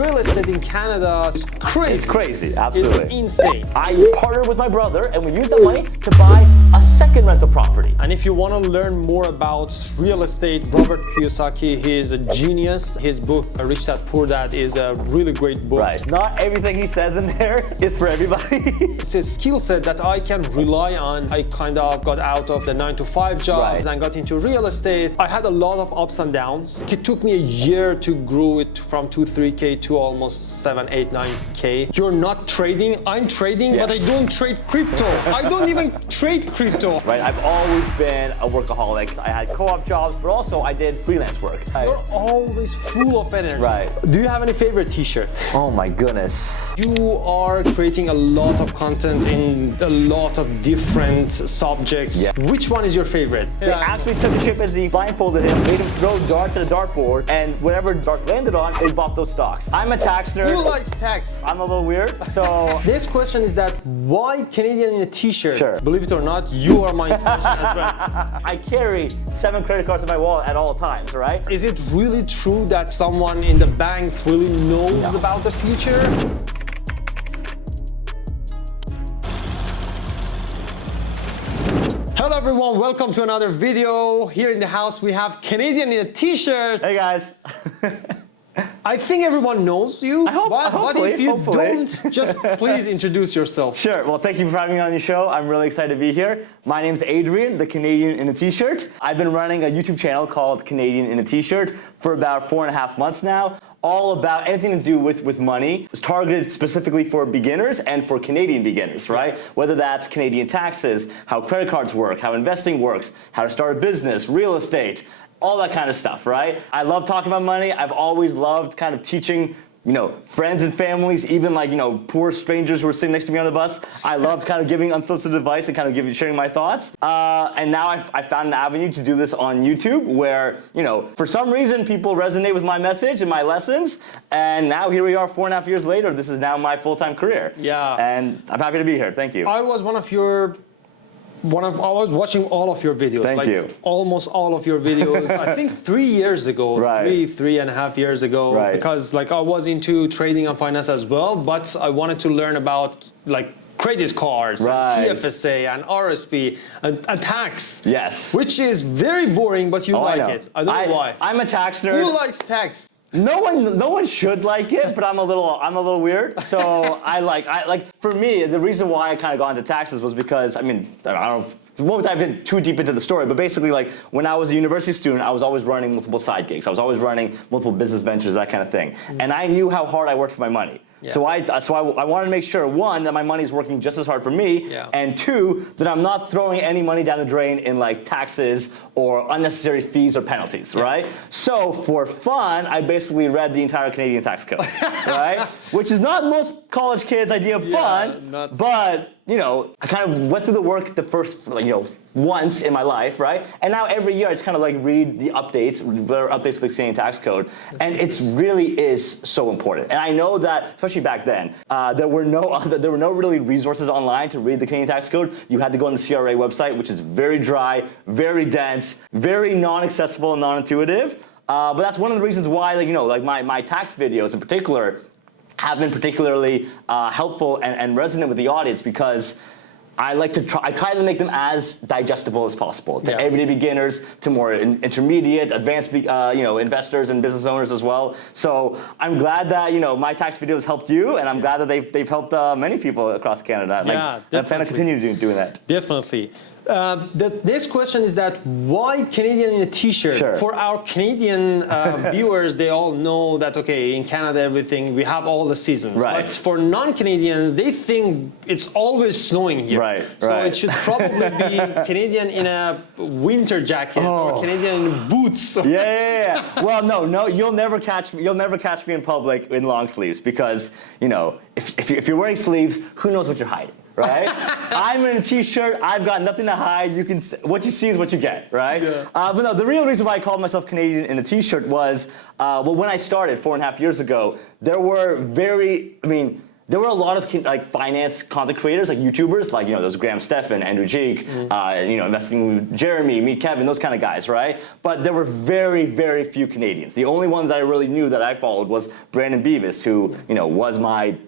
real estate in Canada is crazy. It's crazy, absolutely. It's insane. I partnered with my brother and we used that money to buy a second rental property. And if you want to learn more about real estate, Robert Kiyosaki, he is a genius. His book, Rich Dad Poor Dad, is a really great book. Right. Not everything he says in there is for everybody. It's a skill set that I can rely on. I kind of got out of the 9-to-5 jobs and got into real estate. I had a lot of ups and downs. It took me a year to grow it from 2-3K to almost 7-8-9K. You're not trading, I'm trading, but I don't trade crypto. I don't even trade crypto. Right, I've always been a workaholic. I had co-op jobs, but also I did freelance work. You're always full of energy. Right. Do you have any favorite t-shirt? Oh my goodness. You are creating a lot of content in a lot of different subjects. Yeah. Which one is your favorite? They actually took a chimpanzee, blindfolded him, made him throw darts at a dartboard, and whatever darts landed on, they bought those stocks. I'm a tax nerd. Who likes tax? I'm a little weird, so... This question is that why Canadian in a t-shirt? Sure. Believe it or not, you are my inspiration as well. I carry 7 credit cards in my wallet at all times, right? Is it really true that someone in the bank really knows about the future? Hello everyone, welcome to another video. Here in the house we have Canadian in a t-shirt. Hey guys. I think everyone knows you, but if you don't, just please introduce yourself. Sure, well thank you for having me on your show. I'm really excited to be here. My name's Adrian, the Canadian in a t-shirt. I've been running a YouTube channel called Canadian in a t-shirt for about 4.5 months now. All about anything to do with money. It's targeted specifically for beginners and for Canadian beginners, right? Whether that's Canadian taxes, how credit cards work, how investing works, how to start a business, real estate, all that kind of stuff, right? I love talking about money. I've always loved kind of teaching, you know, friends and families, even like, you know, poor strangers who are sitting next to me on the bus. I loved kind of giving unsolicited advice and kind of sharing my thoughts. And now I found an avenue to do this on YouTube where, you know, for some reason people resonate with my message and my lessons. And now here we are 4.5 years later. This is now my full-time career. Yeah. And I'm happy to be here. Thank you. I was I was watching all of your videos. Thank you. Almost all of your videos. I think 3 years ago, right. 3.5 years ago, right. Because like I was into trading and finance as well, but I wanted to learn about like credit cards right. and TFSA and RSP and tax. Yes. Which is very boring, but you like it. I don't know why. I'm a tax nerd. Who likes tax? No one should like it, but I'm a little weird. So for me, the reason why I kind of got into taxes was because, I mean, I don't know, we won't dive in too deep into the story, but basically like when I was a university student, I was always running multiple side gigs. I was always running multiple business ventures, that kind of thing. And I knew how hard I worked for my money. Yeah. So I wanted to make sure, one, that my money is working just as hard for me, and two, that I'm not throwing any money down the drain in like taxes or unnecessary fees or penalties, right? So for fun, I basically read the entire Canadian tax code, right? Which is not most college kids' idea of fun, but you know, I kind of went through the work the first, like, you know, once in my life, right? And now every year I just kind of like read the updates to the Canadian tax code, and it really is so important. And I know that, especially back then, there were no really resources online to read the Canadian tax code. You had to go on the CRA website, which is very dry, very dense, very non-accessible and non-intuitive. But that's one of the reasons why, like, you know, like my tax videos in particular have been particularly helpful and resonant with the audience, because I try to make them as digestible as possible to everyday beginners, to more intermediate, advanced, you know, investors and business owners as well. So I'm glad that, you know, my tax videos helped you, and I'm glad that they've helped many people across Canada. Yeah, I plan to continue doing that. Definitely. This question is that why Canadian in a t-shirt? Sure. For our Canadian viewers, they all know that, okay, in Canada, we have all the seasons. Right. But for non-Canadians, they think it's always snowing here. Right. So it should probably be Canadian in a winter jacket or Canadian in boots. Yeah. Well, no, you'll never catch me in public in long sleeves, because, you know, if you're wearing sleeves, who knows what you're hiding? Right? I'm in a t-shirt, I've got nothing to hide. What you see is what you get, right? Yeah. But no, the real reason why I called myself Canadian in a t-shirt was, well, when I started 4.5 years ago, there there were a lot of like finance content creators, like YouTubers, like, there's Graham Stephan, Andrew Jeek, Investing with Jeremy, me, Kevin, those kind of guys, right? But there were very, very few Canadians. The only ones that I really knew that I followed was Brandon Beavis, who, was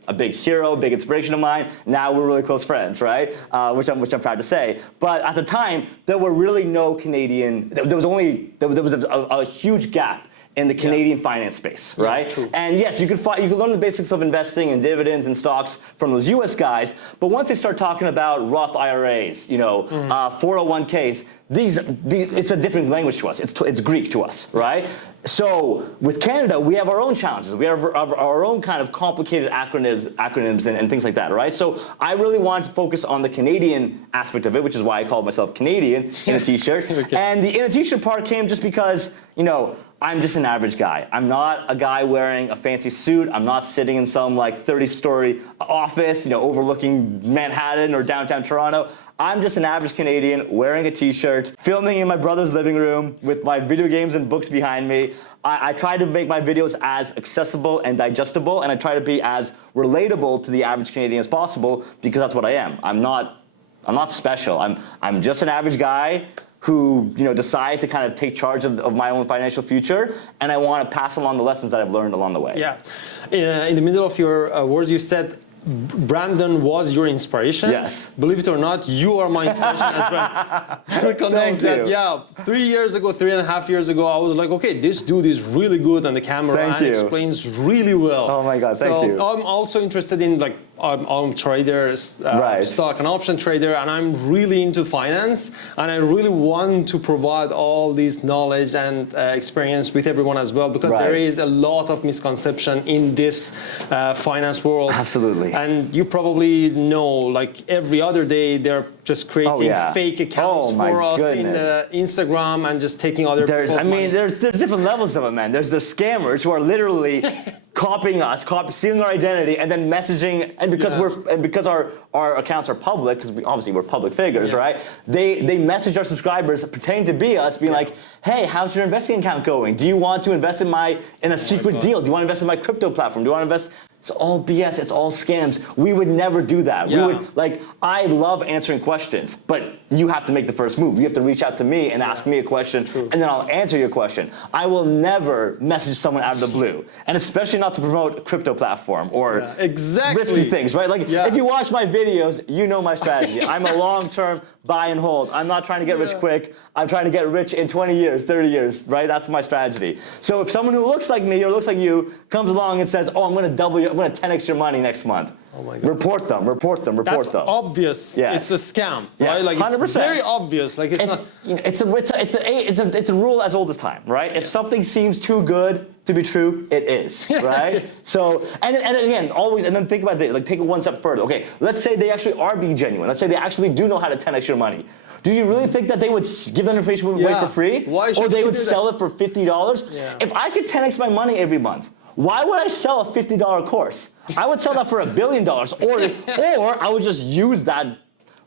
a big hero, big inspiration of mine. Now we're really close friends, right? Which I'm proud to say. But at the time, there were really no Canadian, there was a huge gap in the Canadian finance space, right? True. And yes, you could learn the basics of investing in dividends and stocks from those US guys, but once they start talking about Roth IRAs, 401ks, it's a different language to us. It's Greek to us, right? So with Canada, we have our own challenges. We have our own kind of complicated acronyms and things like that, right? So I really wanted to focus on the Canadian aspect of it, which is why I called myself Canadian in a t-shirt. Okay. And the in a t-shirt part came just because, I'm just an average guy. I'm not a guy wearing a fancy suit. I'm not sitting in some like 30-story office, overlooking Manhattan or downtown Toronto. I'm just an average Canadian wearing a t-shirt, filming in my brother's living room with my video games and books behind me. I try to make my videos as accessible and digestible, and I try to be as relatable to the average Canadian as possible, because that's what I am. I'm not special. I'm just an average guy who decide to kind of take charge of my own financial future, and I want to pass along the lessons that I've learned along the way. Yeah. In the middle of your words, you said Brandon was your inspiration. Yes. Believe it or not, you are my inspiration as well. Thank you. Yeah, 3.5 years ago, I was like, okay, this dude is really good on the camera and explains really well. Oh my God, thank you. So I'm also interested in I'm trader, stock and option trader, and I'm really into finance, and I really want to provide all this knowledge and experience with everyone as well, because there is a lot of misconception in this finance world. Absolutely. And you probably know, like every other day, they're just creating fake accounts for us in Instagram and just taking other people's money. There's different levels of it, man. There's the scammers who are literally copying us, stealing our identity, and then messaging. And because our accounts are public, because obviously we're public figures, right? They message our subscribers pretending to be us, being like, "Hey, how's your investing account going? Do you want to invest in a secret deal? Do you want to invest in my crypto platform? Do you want to invest?" It's all BS. It's all scams. We would never do that. Yeah. We would I love answering questions, but you have to make the first move. You have to reach out to me and ask me a question, and then I'll answer your question. I will never message someone out of the blue, and especially not to promote a crypto platform or risky things, right? If you watch my videos, you know my strategy. I'm a long-term buy and hold. I'm not trying to get rich quick. I'm trying to get rich in 20 years, 30 years, right? That's my strategy. So if someone who looks like me or looks like you comes along and says, "Oh, I'm going to 10x your money next month," oh my God. report them. That's obvious. Yes. It's a scam, right? 100%. It's very obvious. It's a rule as old as time, right? If something seems too good to be true, it is, right? Yes. So, and again, always, and then think about it, take it one step further. Okay, let's say they actually are being genuine. Let's say they actually do know how to 10x your money. Do you really think that they would give that information away for free? Why should or they you would do sell it for $50? Yeah. If I could 10x my money every month, why would I sell a $50 course? I would sell that for $1 billion, or I would just use that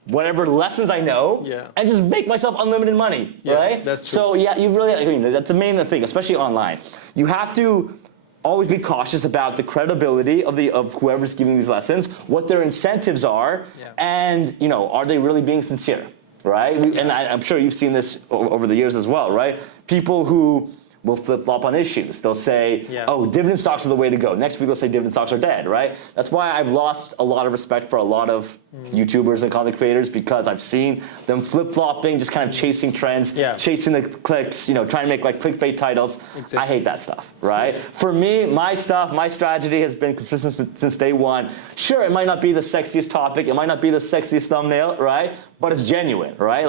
whatever lessons I know and just make myself unlimited money, right? That's true. So you really, that's the main thing, especially online. You have to always be cautious about the credibility of whoever's giving these lessons, what their incentives are, and are they really being sincere, right? And I'm sure you've seen this over the years as well, right? People who will flip-flop on issues. They'll say, oh, dividend stocks are the way to go. Next week, they'll say dividend stocks are dead, right? That's why I've lost a lot of respect for a lot of YouTubers and content creators, because I've seen them flip-flopping, just kind of chasing trends, chasing the clicks, trying to make clickbait titles. Exactly. I hate that stuff, right? For me, my strategy has been consistent since day one. Sure, it might not be the sexiest topic, it might not be the sexiest thumbnail, right? But it's genuine, right?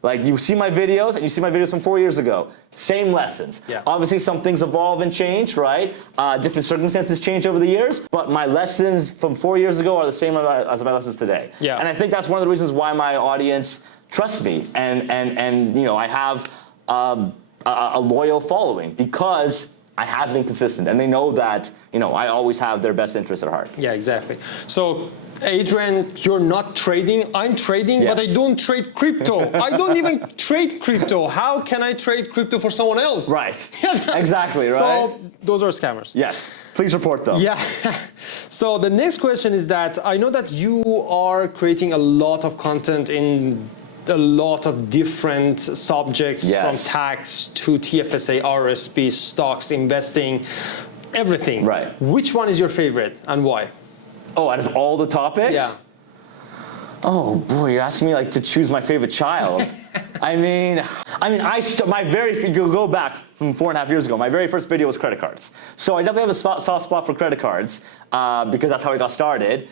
Like you see my videos, and you see my videos from 4 years ago. Same lessons. Obviously, some things evolve and change, right? Different circumstances change over the years, but my lessons from 4 years ago are the same as my lessons today. And I think that's one of the reasons why my audience trusts me, and I have a loyal following, because I have been consistent, and they know that, you know, I always have their best interest at heart. Yeah, exactly. So, Adrian, you're not trading. I'm trading, but I Yes. don't trade crypto. I don't even trade crypto. How can I trade crypto for someone else? Right. Exactly, right? So, those are scammers. Yes. Please report them. Yeah. So, the next question is that I know that you are creating a lot of content in a lot of different subjects, Yes. from tax to TFSA, RSP, stocks, investing, everything. Right. Which one is your favorite and why? Oh, out of all the topics? Yeah. Oh boy, you're asking me like to choose my favorite child. I mean, you go back from 4.5 years ago, my very first video was credit cards. So I definitely have a soft spot for credit cards because that's how I got started.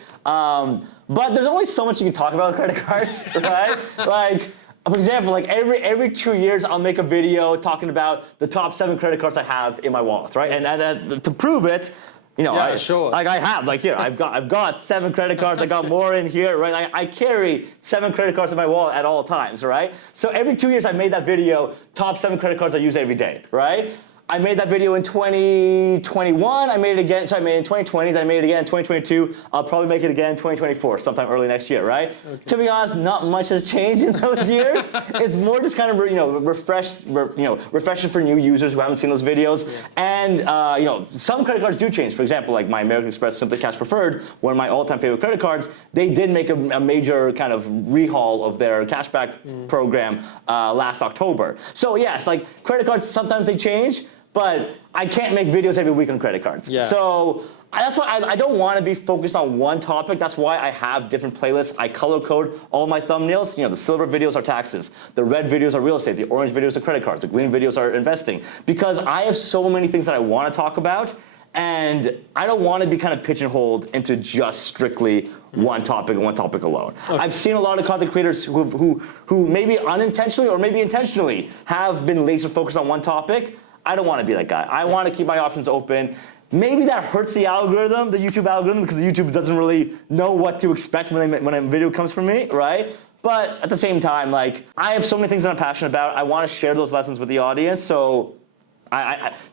But there's only so much you can talk about with credit cards, right? Like, for example, like every 2 years, I'll make a video talking about the top 7 credit cards I have in my wallet, right? And to prove it, you know, yeah, sure. Like I have, like here, I've got 7 credit cards. I got more in here, right? I carry 7 credit cards in my wallet at all times, right? So every 2 years, I made that video, top 7 credit cards I use every day, right? I made that video in 2021. I made it again. So I made it in 2020. Then I made it again in 2022. I'll probably make it again in 2024, sometime early next year, right? Okay. To be honest, not much has changed in those years. It's more just kind of refreshing for new users who haven't seen those videos. Yeah. And you know, some credit cards do change. For example, like my American Express Simply Cash Preferred, one of my all-time favorite credit cards. They did make a major kind of rehaul of their cashback program last October. So yes, like credit cards, sometimes they change. But I can't make videos every week on credit cards. Yeah. So that's why I don't want to be focused on one topic. That's why I have different playlists. I color code all my thumbnails. You know, the silver videos are taxes. The red videos are real estate. The orange videos are credit cards. The green videos are investing. Because I have so many things that I want to talk about. And I don't want to be kind of pigeonholed into just strictly one topic and one topic alone. Okay. I've seen a lot of content creators who maybe unintentionally or maybe intentionally have been laser focused on one topic. I don't want to be that guy. I want to keep my options open. Maybe that hurts the algorithm, the YouTube algorithm, because the YouTube doesn't really know what to expect when a video comes from me, right? But at the same time, like, I have so many things that I'm passionate about. I want to share those lessons with the audience. So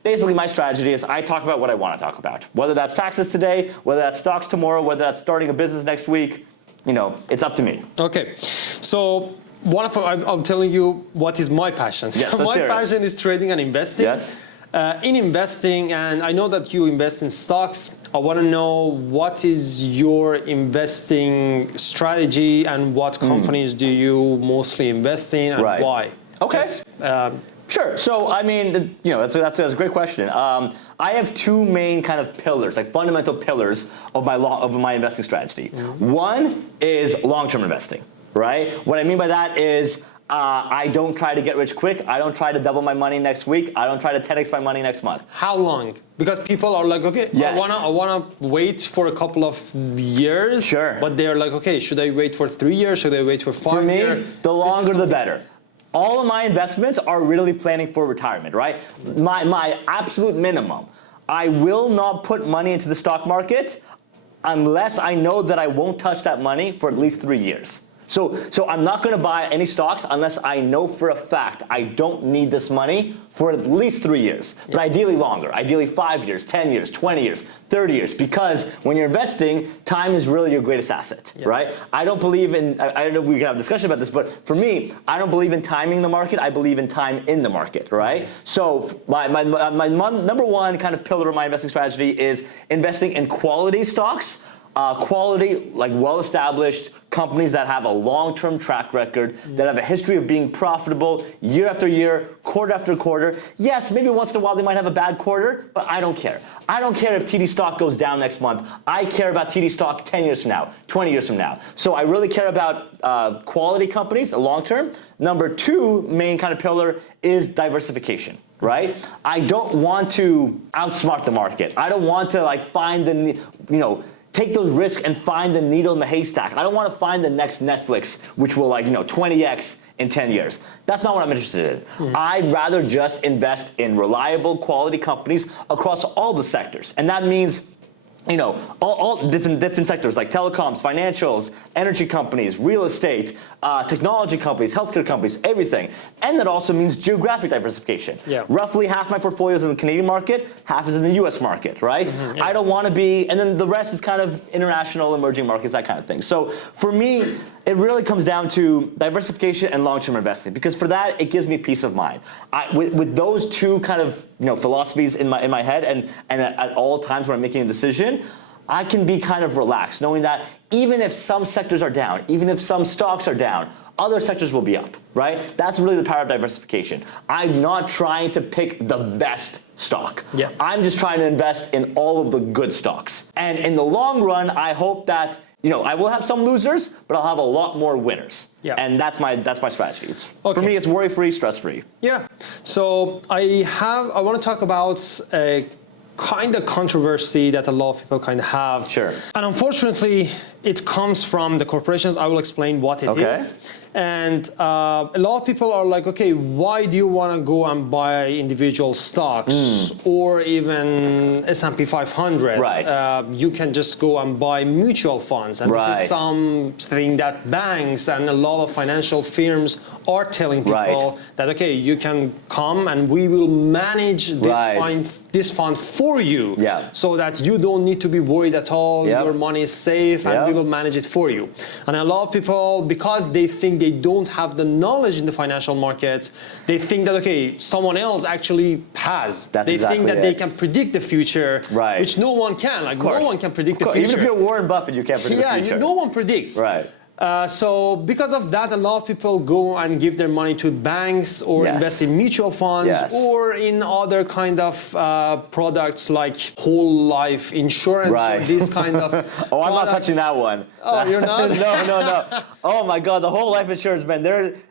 basically my strategy is I talk about what I want to talk about. Whether that's taxes today, whether that's stocks tomorrow, whether that's starting a business next week, you know, it's up to me. Okay, so I'm telling you what is my passion. Yes, so my passion is trading and investing. Yes. In investing, and I know that you invest in stocks. I want to know what is your investing strategy and what companies do you mostly invest in and why? Okay. Sure. So, I mean, you know, that's a great question. I have 2 main kind of pillars, like fundamental pillars of my investing strategy. One is long-term investing. Right? What I mean by that is I don't try to get rich quick. I don't try to double my money next week. I don't try to 10x my money next month. How long? Because people are like, okay, yes. I wanna wait for a couple of years. Sure. But they're like, okay, should I wait for 3 years? Should I wait for 5 years? For me, the longer the better. All of my investments are really planning for retirement, right? My absolute minimum. I will not put money into the stock market unless I know that I won't touch that money for at least 3 years. So I'm not going to buy any stocks unless I know for a fact I don't need this money for at least 3 years, but ideally longer, ideally 5 years, 10 years, 20 years, 30 years, because when you're investing, time is really your greatest asset, right? I don't believe in, I don't know if we can have a discussion about this, but for me, I don't believe in timing the market, I believe in time in the market, right? So my number one kind of pillar of my investing strategy is investing in quality stocks, quality, like well-established companies that have a long-term track record, that have a history of being profitable year after year, quarter after quarter. Yes, maybe once in a while they might have a bad quarter, but I don't care. I don't care if TD stock goes down next month. I care about TD stock 10 years from now, 20 years from now. So I really care about quality companies long-term. Number 2 main kind of pillar is diversification. Right? I don't want to outsmart the market. I don't want to like find the, take those risks and find the needle in the haystack. I don't want to find the next Netflix, which will 20x in 10 years. That's not what I'm interested in. I'd rather just invest in reliable quality companies across all the sectors. And that means you know, all different sectors like telecoms, financials, energy companies, real estate, technology companies, healthcare companies, everything. And that also means geographic diversification. Yeah. Roughly half my portfolio is in the Canadian market, half is in the US market, right? Mm-hmm, yeah. I don't want to be, and then the rest is kind of international, emerging markets, that kind of thing. So for me, it really comes down to diversification and long-term investing, because for that, it gives me peace of mind. With those two kind of, you know, philosophies in my head, and at all times when I'm making a decision, I can be kind of relaxed, knowing that even if some sectors are down, even if some stocks are down, other sectors will be up, right? That's really the power of diversification. I'm not trying to pick the best stock. Yeah. I'm just trying to invest in all of the good stocks. And in the long run, I hope that, you know, I will have some losers, but I'll have a lot more winners. Yeah. And that's my strategy. It's, okay. For me, it's worry-free, stress-free. Yeah. So I want to talk about a kind of controversy that a lot of people kind of have. Sure. And unfortunately, it comes from the corporations. I will explain what it is. And a lot of people are like, okay, why do you want to go and buy individual stocks or even S&P 500? Right. You can just go and buy mutual funds. And this is something that banks and a lot of financial firms are telling people that, okay, you can come and we will manage this fund for you, so that you don't need to be worried at all. Your money is safe, and we will manage it for you. And a lot of people, because they think they don't have the knowledge in the financial markets, they think that, okay, someone else actually has. They think that they can predict the future, which no one can. Like, no one can predict the future. Even if you're Warren Buffett, you can't predict the future. Yeah, no one predicts. Right. So because of that, a lot of people go and give their money to banks or invest in mutual funds or in other kind of products like whole life insurance or these kind of Oh, I'm not touching that one. Oh, you're not? No. Oh my God, the whole life insurance, man,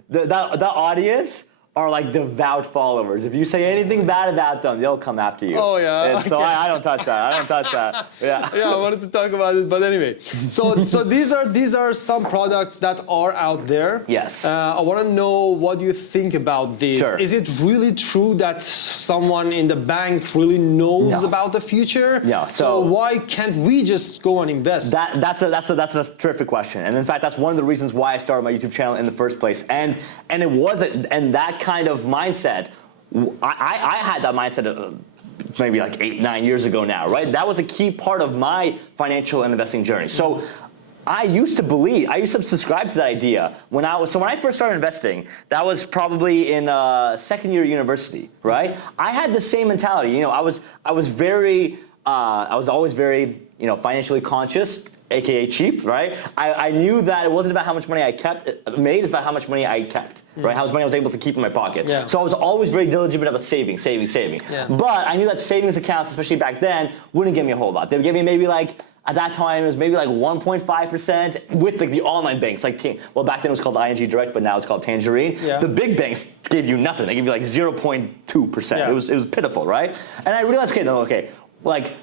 that audience are like devout followers. If you say anything bad about them, they'll come after you. Oh yeah. And so I don't touch that. Yeah. Yeah, I wanted to talk about it, but anyway. So these are some products that are out there. Yes. I want to know what you think about this. Sure. Is it really true that someone in the bank really knows about the future? Yeah. So why can't we just go and invest? That's a terrific question, and in fact, that's one of the reasons why I started my YouTube channel in the first place. And it wasn't, and that kind of mindset, I had that mindset maybe like 8-9 years ago now, right? That was a key part of my financial and investing journey. So I used to subscribe to that idea when I first started investing. That was probably in second year university, right? I had the same mentality. You know, I was always very, financially conscious, aka cheap, right? I knew that it wasn't about how much money I made, it's about how much money I kept, right? How much money I was able to keep in my pocket. Yeah. So I was always very diligent about saving. Yeah. But I knew that savings accounts, especially back then, wouldn't give me a whole lot. They would give me maybe like, at that time, it was maybe like 1.5% with like the online banks. Like, well, back then it was called ING Direct, but now it's called Tangerine. Yeah. The big banks gave you nothing. They gave you like 0.2%. Yeah. It was pitiful, right? And I realized, like,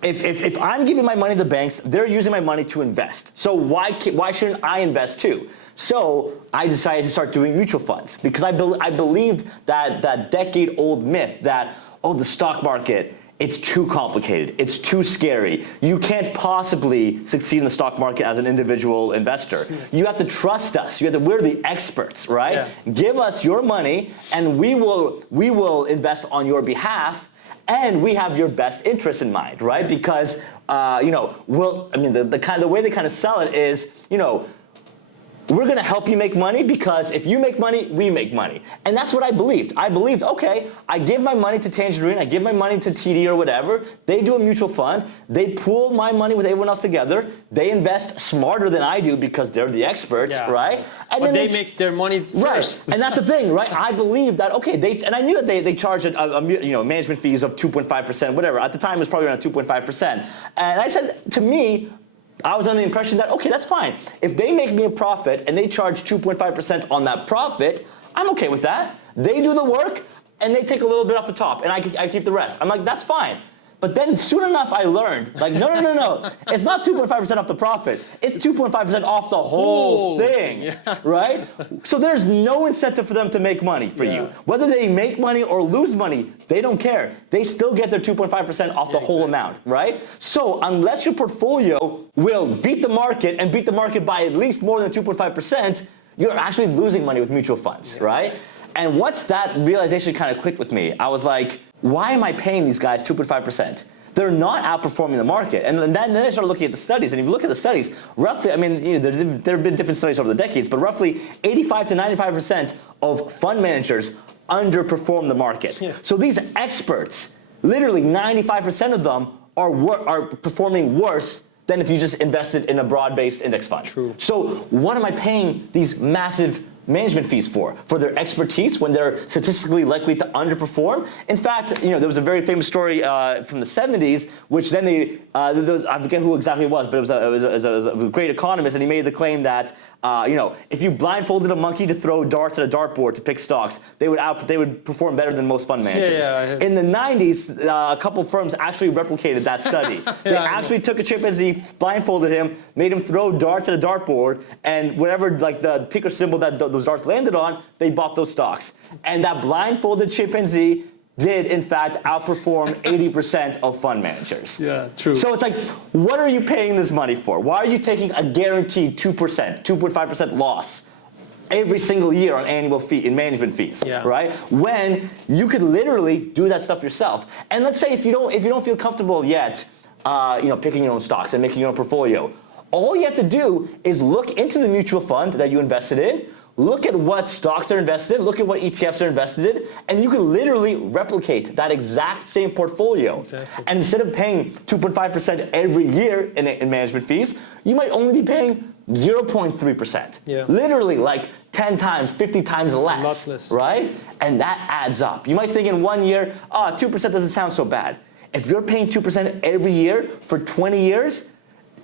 if I'm giving my money to the banks, they're using my money to invest. So why shouldn't I invest too? So I decided to start doing mutual funds because I believed that decade-old myth that, oh, the stock market, it's too complicated, it's too scary. You can't possibly succeed in the stock market as an individual investor. You have to trust us. We're the experts, right? Yeah. Give us your money and we will invest on your behalf. And we have your best interest in mind, right? Because the way they kind of sell it is, we're gonna help you make money because if you make money, we make money. And that's what I believed. I believed, okay, I give my money to Tangerine, I give my money to TD or whatever, they do a mutual fund, they pool my money with everyone else together, they invest smarter than I do because they're the experts, right? And but then they make their money first. Right, and that's the thing, right? I believe that, okay, and I knew that they charge management fees of 2.5%, whatever. At the time, it was probably around 2.5%. And I said, to me, I was under the impression that, okay, that's fine. If they make me a profit and they charge 2.5% on that profit, I'm okay with that. They do the work and they take a little bit off the top and I keep the rest. I'm like, that's fine. But then soon enough, I learned, like, no. It's not 2.5% off the profit. It's 2.5% off the whole thing, right? So there's no incentive for them to make money for you. Whether they make money or lose money, they don't care. They still get their 2.5% off the whole amount, right? So unless your portfolio will beat the market and beat the market by at least more than 2.5%, you're actually losing money with mutual funds, right? And once that realization kind of clicked with me, I was like, why am I paying these guys 2.5%? They're not outperforming the market. And then I started looking at the studies. And if you look at the studies, roughly, I mean, there have been different studies over the decades, but roughly 85 to 95% of fund managers underperform the market. So these experts, literally 95% of them are performing worse than if you just invested in a broad-based index fund. True. So what am I paying these massive management fees for their expertise when they're statistically likely to underperform? In fact, there was a very famous story from the 70s, which then I forget who exactly it was, but it was a great economist, and he made the claim that if you blindfolded a monkey to throw darts at a dartboard to pick stocks, they would perform better than most fund managers. In the 90s, a couple firms actually replicated that study. They actually took a chimpanzee, blindfolded him, made him throw darts at a dartboard, and whatever the ticker symbol that those darts landed on, they bought those stocks. And that blindfolded chimpanzee did in fact outperform 80% of fund managers. Yeah, true. So it's like, what are you paying this money for? Why are you taking a guaranteed 2%, 2.5% loss every single year on annual fee in management fees, right? When you could literally do that stuff yourself. And let's say if you don't feel comfortable yet, picking your own stocks and making your own portfolio, all you have to do is look into the mutual fund that you invested in, look at what stocks they're invested in, look at what ETFs they're invested in, and you can literally replicate that exact same portfolio. Exactly. And instead of paying 2.5% every year in management fees, you might only be paying 0.3%. Literally like 10 times, 50 times less, right? And that adds up. You might think in 1 year, 2% doesn't sound so bad. If you're paying 2% every year for 20 years,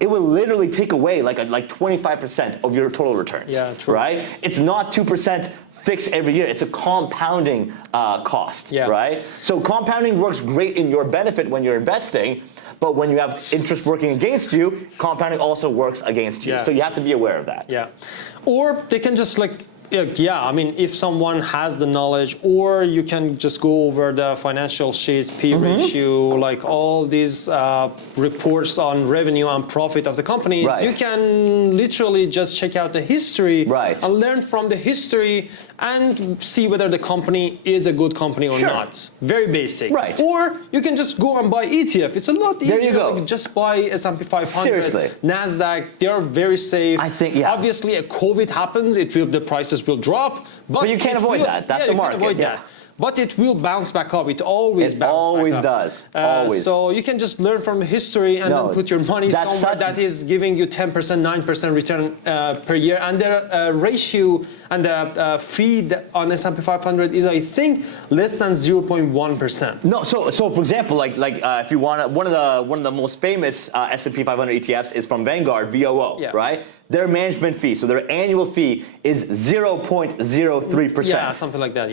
it will literally take away like 25% of your total returns, right? It's not 2% fixed every year. It's a compounding cost, right? So compounding works great in your benefit when you're investing, but when you have interest working against you, compounding also works against you. So you have to be aware of that. Or they can just I mean, if someone has the knowledge, or you can just go over the financial sheet, P ratio, like all these reports on revenue and profit of the company. You can literally just check out the history and learn from the history and see whether the company is a good company or not. Very basic. Or you can just go and buy ETF. It's a lot easier. There you go. Like just buy S&P 500, Seriously. NASDAQ. They are very safe. I think, Obviously, a COVID happens, the prices will drop. But you can't avoid that. That's the market. You can't avoid that. But it will bounce back up. It always bounces back up. Always. So you can just learn from history and then put your money somewhere that is giving you 10%, 9% return per year. And the ratio and the fee on S&P 500 is, I think, less than 0.1%. No, so for example, if you want one of the most famous S&P 500 ETFs is from Vanguard, VOO, right? Their management fee, so their annual fee is 0.03%. Yeah, something like that.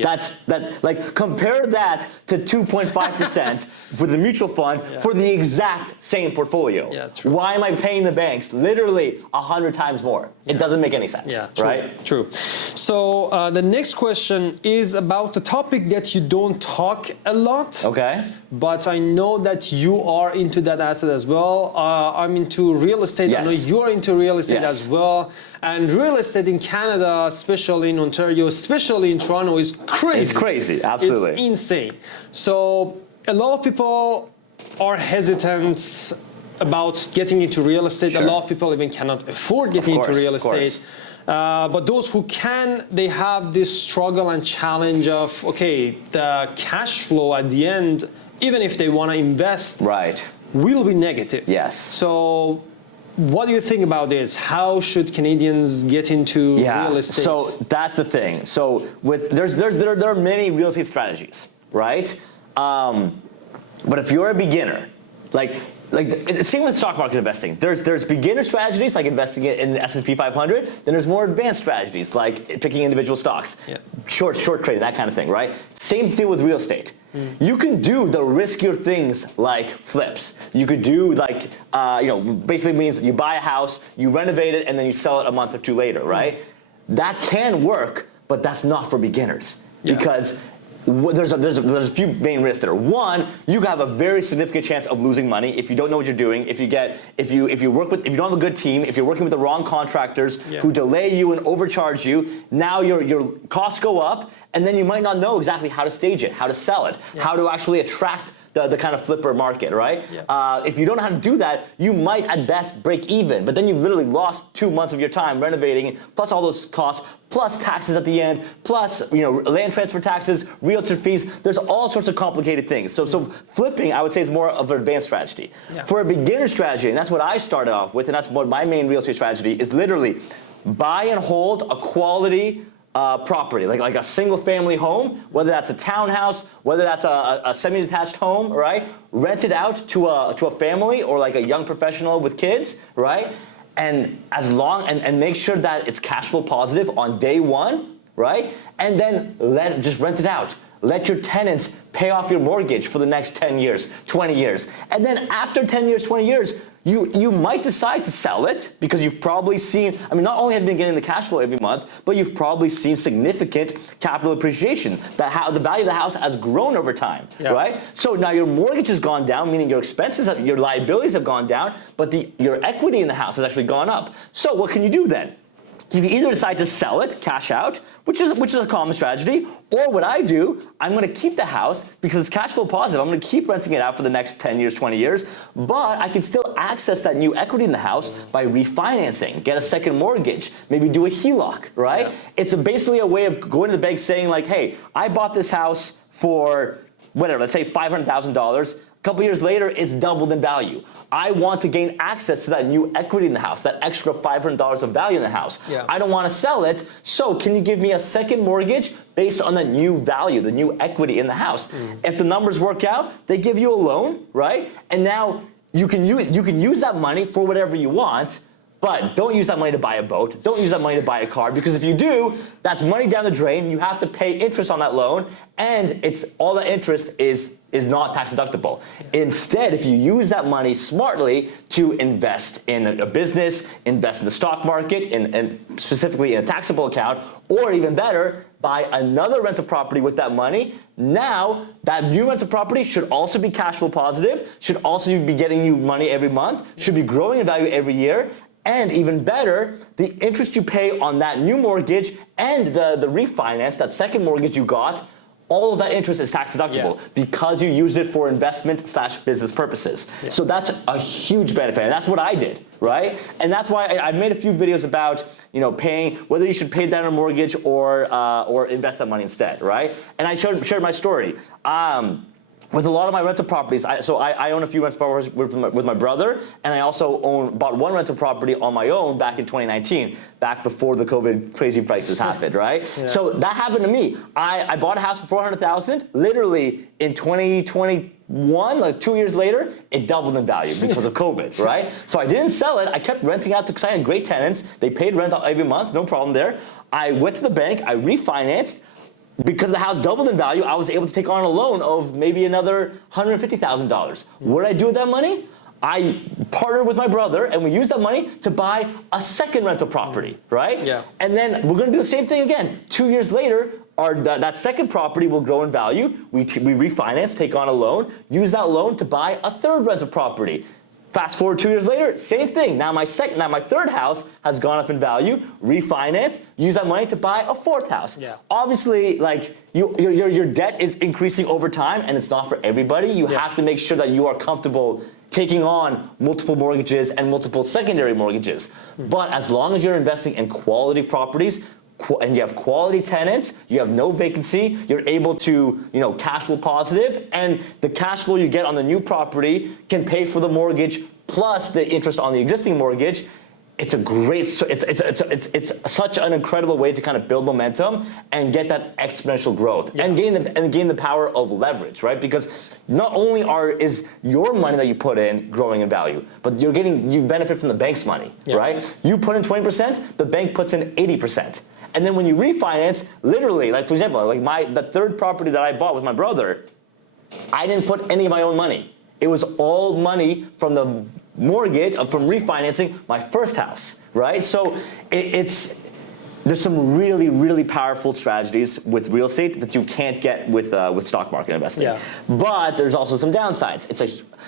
Compare that to 2.5% for the mutual fund for the exact same portfolio. Why am I paying the banks literally 100 times more? It doesn't make any sense, right? True. So the next question is about the topic that you don't talk a lot. Okay. But I know that you are into that asset as well. I'm into real estate. I know you're into real estate as well. And real estate in Canada, especially in Ontario, especially in Toronto, is crazy. It's crazy, absolutely. It's insane. So a lot of people are hesitant about getting into real estate. A lot of people even cannot afford getting into real estate. But those who can, they have this struggle and challenge of, the cash flow at the end, even if they want to invest, will be negative. So what do you think about this? How should Canadians get into real estate? So that's the thing. So there are many real estate strategies, right? But if you're a beginner, same with stock market investing. There's beginner strategies like investing in the S&P 500. Then there's more advanced strategies like picking individual stocks, short trading, that kind of thing, right? Same thing with real estate. You can do the riskier things like flips. You could do like, basically means you buy a house, you renovate it, and then you sell it a month or two later, right? That can work, but that's not for beginners because there's a few main risks there. One, you have a very significant chance of losing money if you don't know what you're doing. If you don't have a good team, if you're working with the wrong contractors who delay you and overcharge you, now your costs go up, and then you might not know exactly how to stage it, how to sell it, how to actually attract the kind of flipper market, right? If you don't know how to do that, you might at best break even, but then you've literally lost 2 months of your time renovating, plus all those costs, plus taxes at the end, plus land transfer taxes, realtor fees. There's all sorts of complicated things. So flipping, I would say, is more of an advanced strategy. For a beginner strategy, and that's what I started off with, and that's what my main real estate strategy is, literally buy and hold a quality property, like a single family home, whether that's a townhouse, whether that's a semi-detached home, right? Rent it out to a family or like a young professional with kids, right? And and make sure that it's cash flow positive on day one, right? And then just rent it out. Let your tenants pay off your mortgage for the next 10 years, 20 years. And then after 10 years, 20 years, you might decide to sell it because you've probably seen, not only have you been getting the cash flow every month, but you've probably seen significant capital appreciation. The value of the house has grown over time, right? So now your mortgage has gone down, meaning your expenses, your liabilities have gone down, but your equity in the house has actually gone up. So what can you do then? You can either decide to sell it, cash out, which is a common strategy, or what I do, I'm gonna keep the house because it's cash flow positive. I'm gonna keep renting it out for the next 10 years, 20 years, but I can still access that new equity in the house by refinancing, get a second mortgage, maybe do a HELOC, right? It's basically a way of going to the bank saying like, hey, I bought this house for whatever, let's say $500,000. A couple years later, it's doubled in value. I want to gain access to that new equity in the house, that extra $500 of value in the house. I don't want to sell it, so can you give me a second mortgage based on the new value, the new equity in the house? If the numbers work out, they give you a loan, right? And now you can use that money for whatever you want, but don't use that money to buy a boat. Don't use that money to buy a car, because if you do, that's money down the drain. You have to pay interest on that loan, and all the interest is not tax deductible. Instead, if you use that money smartly to invest in a business, invest in the stock market, and specifically in a taxable account, or even better, buy another rental property with that money, now that new rental property should also be cash flow positive, should also be getting you money every month, should be growing in value every year, and even better, the interest you pay on that new mortgage and the refinance, that second mortgage you got, all of that interest is tax deductible because you used it for investment/business purposes. So that's a huge benefit, and that's what I did, right? And that's why I've made a few videos about paying, whether you should pay down a mortgage or invest that money instead, right? And I shared my story. With a lot of my rental properties, I own a few rental properties with my brother, and I also bought one rental property on my own back in 2019, back before the COVID crazy prices happened, right? So that happened to me. I bought a house for $400,000, literally in 2021, like 2 years later, it doubled in value because of COVID, right? So I didn't sell it. I kept renting out because I had great tenants. They paid rent every month, no problem there. I went to the bank, I refinanced. Because the house doubled in value, I was able to take on a loan of maybe another $150,000. What did I do with that money? I partnered with my brother, and we used that money to buy a second rental property, right? And then we're gonna do the same thing again. 2 years later, that second property will grow in value. We refinance, take on a loan, use that loan to buy a third rental property. Fast forward 2 years later, same thing. Now my third house has gone up in value, refinance, use that money to buy a fourth house. Obviously, like your debt is increasing over time, and it's not for everybody. You have to make sure that you are comfortable taking on multiple mortgages and multiple secondary mortgages. But as long as you're investing in quality properties, and you have quality tenants, you have no vacancy, you're able to, cash flow positive, and the cash flow you get on the new property can pay for the mortgage plus the interest on the existing mortgage. It's a great, it's such an incredible way to kind of build momentum and get that exponential growth and gain the power of leverage, right? Because not only is your money that you put in growing in value, but you benefit from the bank's money, right? You put in 20%, the bank puts in 80%. And then when you refinance, literally, like for example, like the third property that I bought with my brother, I didn't put any of my own money. It was all money from the mortgage, from refinancing my first house, right? So there's some really, really powerful strategies with real estate that you can't get with stock market investing. Yeah. But there's also some downsides.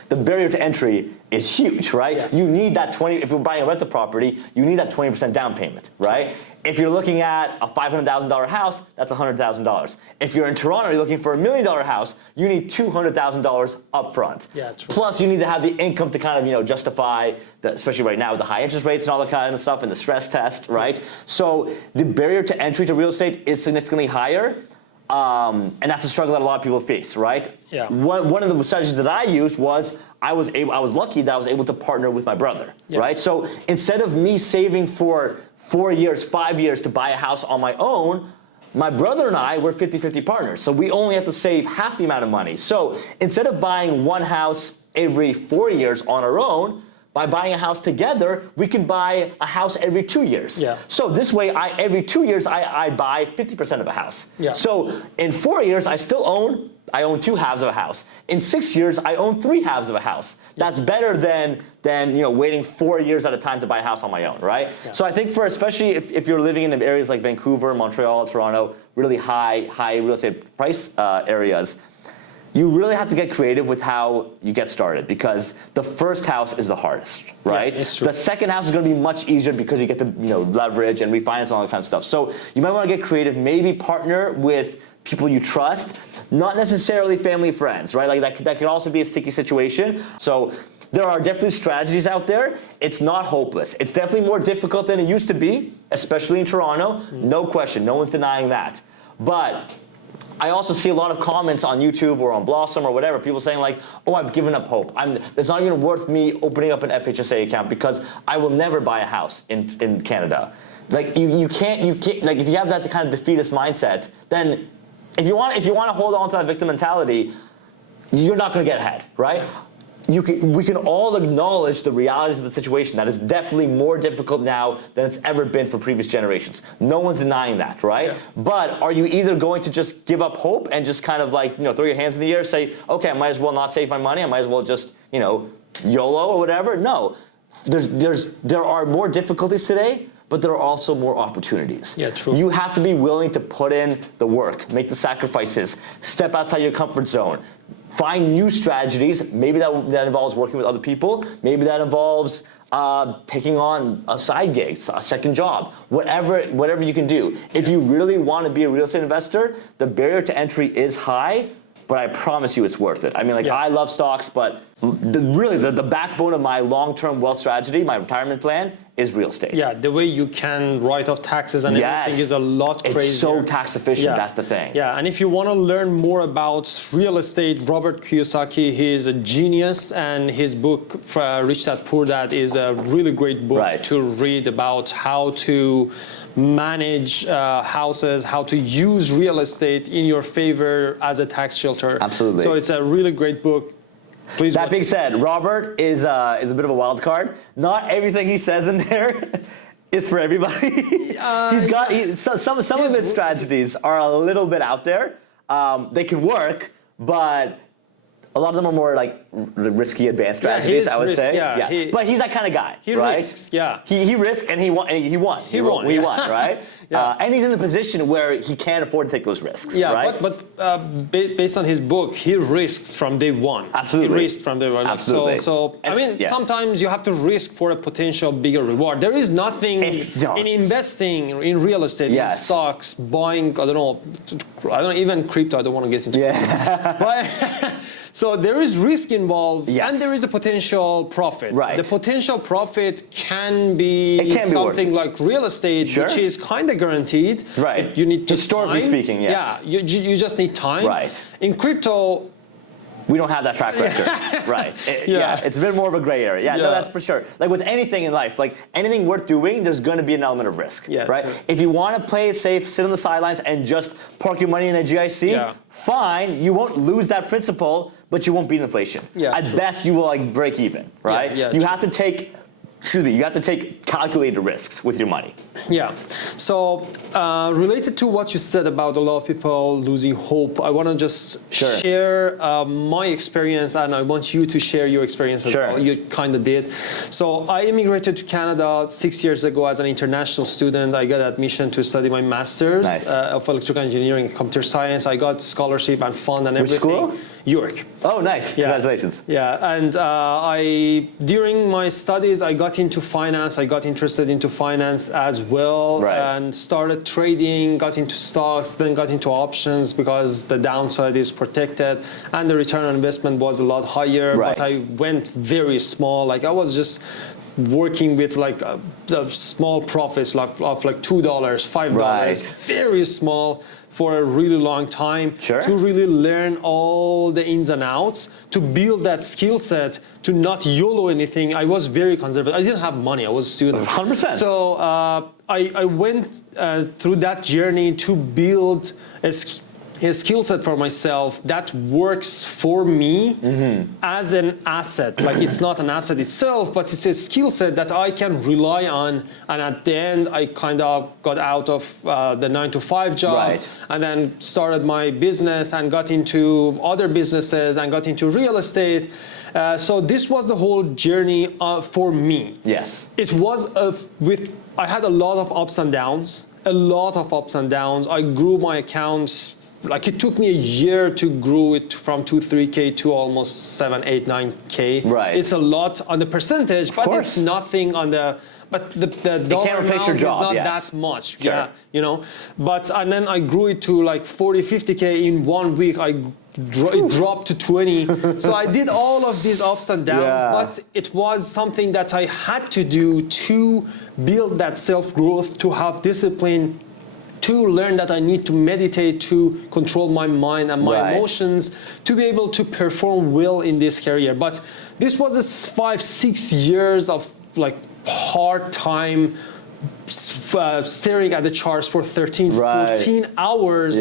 The barrier to entry is huge, right? Yeah. You need that if you're buying a rental property, you need that 20% down payment, right? If you're looking at a $500,000 house, that's $100,000. If you're in Toronto, you're looking for $1 million house, you need $200,000 up front. Yeah, true. Plus, you need to have the income to kind of, justify, especially right now with the high interest rates and all that kind of stuff and the stress test, right? So the barrier to entry to real estate is significantly higher. And that's a struggle that a lot of people face, right? Yeah. One of the strategies that I used was I was lucky that I was able to partner with my brother, right? So instead of me saving for 4 years, 5 years to buy a house on my own, my brother and I were 50-50 partners. So we only have to save half the amount of money. So instead of buying one house every 4 years on our own, by buying a house together, we can buy a house every 2 years. Yeah. So this way, every 2 years, I buy 50% of a house. Yeah. So in 4 years, I own 2 halves of a house. In 6 years, I own 3 halves of a house. That's better than waiting 4 years at a time to buy a house on my own, right? Yeah. So I think especially if you're living in areas like Vancouver, Montreal, Toronto, really high real estate price areas, you really have to get creative with how you get started because the first house is the hardest, right? Yeah, it's true. The second house is going to be much easier because you get to leverage and refinance and all that kind of stuff. So you might want to get creative, maybe partner with people you trust, not necessarily family and friends, right? Like that could also be a sticky situation. So there are definitely strategies out there. It's not hopeless. It's definitely more difficult than it used to be, especially in Toronto. No question, no one's denying that. But I also see a lot of comments on YouTube or on Blossom or whatever, people saying like, oh, I've given up hope. It's not even worth me opening up an FHSA account because I will never buy a house in Canada. Like you can't, like if you have that kind of defeatist mindset, then if you want to hold on to that victim mentality, you're not going to get ahead, right? We can all acknowledge the realities of the situation. That is definitely more difficult now than it's ever been for previous generations. No one's denying that, right? Yeah. But are you either going to just give up hope and just kind of like, throw your hands in the air, say, okay, I might as well not save my money. I might as well just, YOLO or whatever. No, there are more difficulties today, but there are also more opportunities. Yeah, true. You have to be willing to put in the work, make the sacrifices, step outside your comfort zone. Find new strategies. Maybe that involves working with other people. Maybe that involves taking on a side gig, a second job, whatever you can do. If you really want to be a real estate investor, the barrier to entry is high, but I promise you it's worth it. I mean, I love stocks, but the backbone of my long-term wealth strategy, my retirement plan, is real estate. Yeah, the way you can write off taxes and everything is a lot crazier. It's so tax efficient, that's the thing. Yeah, and if you want to learn more about real estate, Robert Kiyosaki, he is a genius, and his book, Rich Dad Poor Dad, is a really great book to read about how to manage houses, how to use real estate in your favor as a tax shelter. Absolutely. So it's a really great book. Please. That being said, Robert is a bit of a wild card. Not everything he says in there is for everybody. Some of his strategies are a little bit out there. They can work, but a lot of them are more like risky advanced strategies, I would say. Yeah. But he's that kind of guy, right? Risks, yeah. He risked and he won. He won, right? And he's in a position where he can't afford to take those risks, right? But based on his book, he risks from day one. Absolutely. He risked from day one. Absolutely. So sometimes you have to risk for a potential bigger reward. There is nothing in investing in real estate, in stocks, buying, I don't know, even crypto, I don't want to get into it. But so there is risk involved, and there is a potential profit. Right. The potential profit can be something like real estate, which is kind of guaranteed. Right. You need just historically time. Speaking, yes. Yeah. You just need time. Right. In crypto, we don't have that track record. Right. It's a bit more of a gray area. No, that's for sure. Like with anything in life, like anything worth doing, there's going to be an element of risk. Right. True. If you want to play it safe, sit on the sidelines, and just park your money in a GIC, fine. You won't lose that principal, but you won't beat inflation. At best, you will break even. Right. You have to take you have to take calculated risks with your money. Yeah. So related to what you said about a lot of people losing hope, I want to just share my experience, and I want you to share your experience as well. You kind of did. So I immigrated to Canada 6 years ago as an international student. I got admission to study my master's of electrical engineering and computer science. I got scholarship and fund and everything. Which school? York. Oh, nice. Congratulations. Yeah, and during my studies, I got into finance. I got interested into finance as well, and started trading, got into stocks, then got into options because the downside is protected and the return on investment was a lot higher. But I went very small. Like I was just working with like the small profits of like $2, $5, very small, for a really long time to really learn all the ins and outs, to build that skill set, to not YOLO anything. I was very conservative. I didn't have money. I was a student. 100%. So I went through that journey to build a skill set for myself that works for me as an asset. Like it's not an asset itself, but it's a skill set that I can rely on. And at the end, I kind of got out of the 9-to-5 job and then started my business and got into other businesses and got into real estate. So this was the whole journey for me. Yes. It was I had a lot of ups and downs, I grew my accounts. Like it took me a year to grow it from 2-3K to almost 7-8-9K. It's a lot on the percentage, but it's nothing on the. But the dollar amount is not that much. Yeah, you know. But and then I grew it to like 40-50K in 1 week. It dropped to 20. So I did all of these ups and downs, but it was something that I had to do to build that self-growth, to have discipline, to learn that I need to meditate to control my mind and my emotions to be able to perform well in this career. But this was a 5-6 years of like hard time staring at the charts for 13-14 hours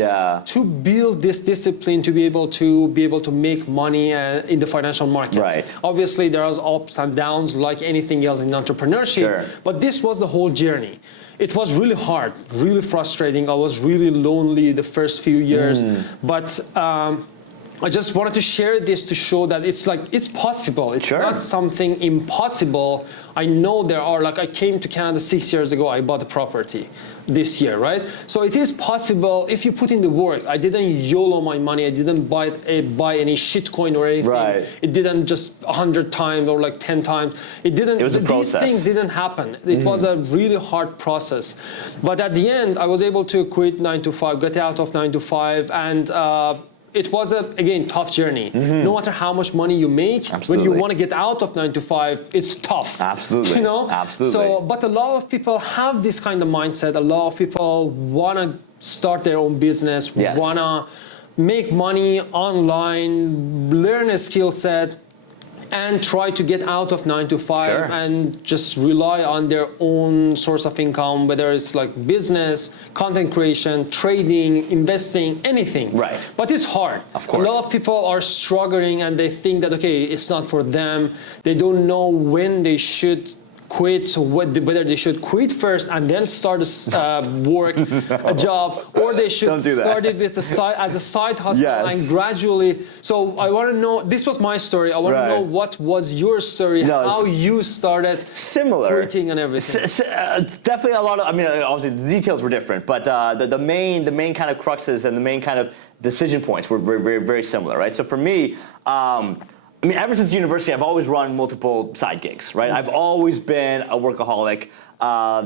to build this discipline to be able to make money in the financial markets. Obviously there are ups and downs like anything else in entrepreneurship, but this was the whole journey. It was really hard, really frustrating. I was really lonely the first few years, but I just wanted to share this to show that it's possible. It's not something impossible. I know there are, like I came to Canada 6 years ago, I bought a property this year, right? So it is possible if you put in the work. I didn't YOLO my money. I didn't buy any shitcoin or anything. It didn't just 100 times or like 10 times. It didn't. It was a process. These things didn't happen. It was a really hard process. But at the end, I was able to quit 9-to-5, get out of 9-to-5, and it was again tough journey. No matter how much money you make, when you want to get out of 9-to-5, it's tough. Absolutely. You know? Absolutely. So, but a lot of people have this kind of mindset. A lot of people want to start their own business, want to make money online, learn a skill set, and try to get out of 9-to-5 and just rely on their own source of income, whether it's like business, content creation, trading, investing, anything. But it's hard. Of course. A lot of people are struggling and they think that, okay, it's not for them. They don't know when they should quit, so whether they should quit first and then start a job, or they should start it with as a side hustle and gradually. So I want to know, this was my story, I want to know what was your story, how you started quitting and everything. Definitely a lot of, I mean, obviously the details were different, but the main kind of cruxes and the main kind of decision points were very, very similar, right? So for me, I mean, ever since university, I've always run multiple side gigs, right? I've always been a workaholic.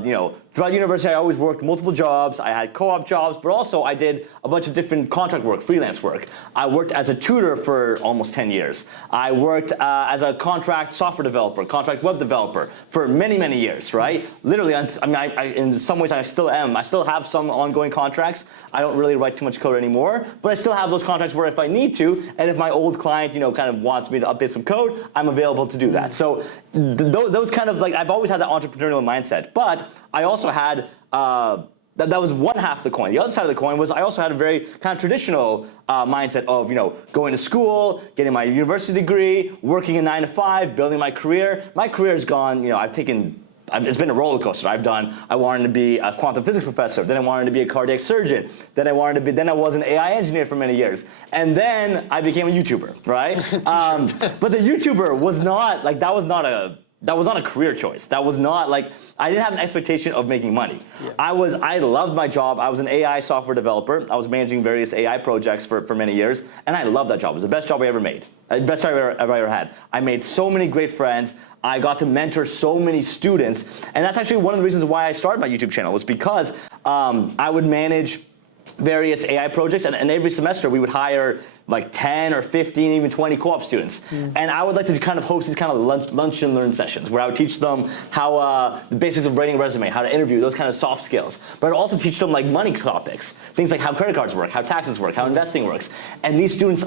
You know, throughout university, I always worked multiple jobs. I had co-op jobs, but also I did a bunch of different contract work, freelance work. I worked as a tutor for almost 10 years. I worked as a contract software developer, contract web developer for many, many years, right? Literally, I mean, in some ways I still am. I still have some ongoing contracts. I don't really write too much code anymore, but I still have those contracts where if I need to, and if my old client, you know, kind of wants me to update some code, I'm available to do that. So those kind of like, I've always had that entrepreneurial mindset. But I also had that was one half of the coin. The other side of the coin was I also had a very kind of traditional mindset of, going to school, getting my university degree, working a 9 to 5, building my career. My career's gone, it's been a roller coaster. I wanted to be a quantum physics professor, then I wanted to be a cardiac surgeon, then I was an AI engineer for many years, and then I became a YouTuber, right? But the YouTuber was not, that was not a career choice. That was not I didn't have an expectation of making money. Yeah. I loved my job. I was an AI software developer. I was managing various AI projects for many years, and I loved that job. It was the best job I ever made. Best job I ever had. I made so many great friends. I got to mentor so many students, and that's actually one of the reasons why I started my YouTube channel was because I would manage various AI projects, and every semester we would hire 10 or 15, even 20 co-op students. And I would like to kind of host these kind of lunch and learn sessions where I would teach them how the basics of writing a resume, how to interview, those kind of soft skills. But I'd also teach them money topics, things like how credit cards work, how taxes work, how investing works. And these students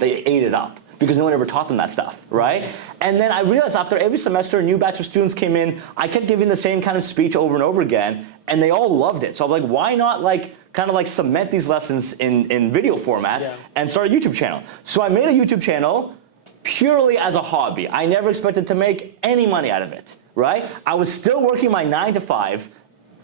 they ate it up, because no one ever taught them that stuff, right? And then I realized after every semester a new batch of students came in, I kept giving the same kind of speech over and over again, and they all loved it. So I'm like, why not cement these lessons in video format and start a YouTube channel? So I made a YouTube channel purely as a hobby. I never expected to make any money out of it, right? I was still working my 9 to 5.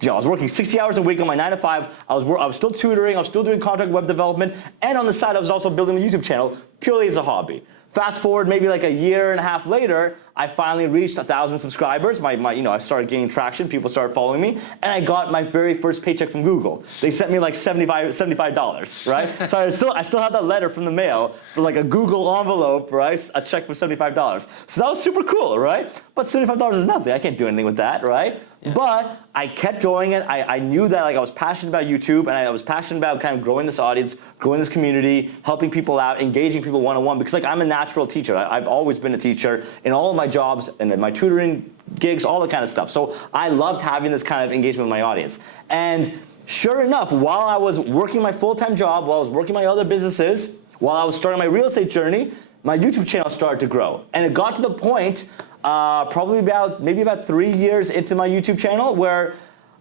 I was working 60 hours a week on my 9 to 5. I was still tutoring. I was still doing contract web development. And on the side, I was also building a YouTube channel purely as a hobby. Fast forward maybe a year and a half later, I finally reached 1,000 subscribers. I started gaining traction. People started following me, and I got my very first paycheck from Google. They sent me $75, right? So I still have that letter from the mail for a Google envelope, right? A check for $75. So that was super cool, right? But $75 is nothing. I can't do anything with that, right? Yeah. But I kept going, and I knew that I was passionate about YouTube, and I was passionate about kind of growing this audience, growing this community, helping people out, engaging people one-on-one, because I'm a natural teacher. I've always been a teacher in all of my jobs and in my tutoring gigs, all that kind of stuff. So I loved having this kind of engagement with my audience. And sure enough, while I was working my full-time job, while I was working my other businesses, while I was starting my real estate journey, my YouTube channel started to grow. And it got to the point maybe about 3 years into my YouTube channel where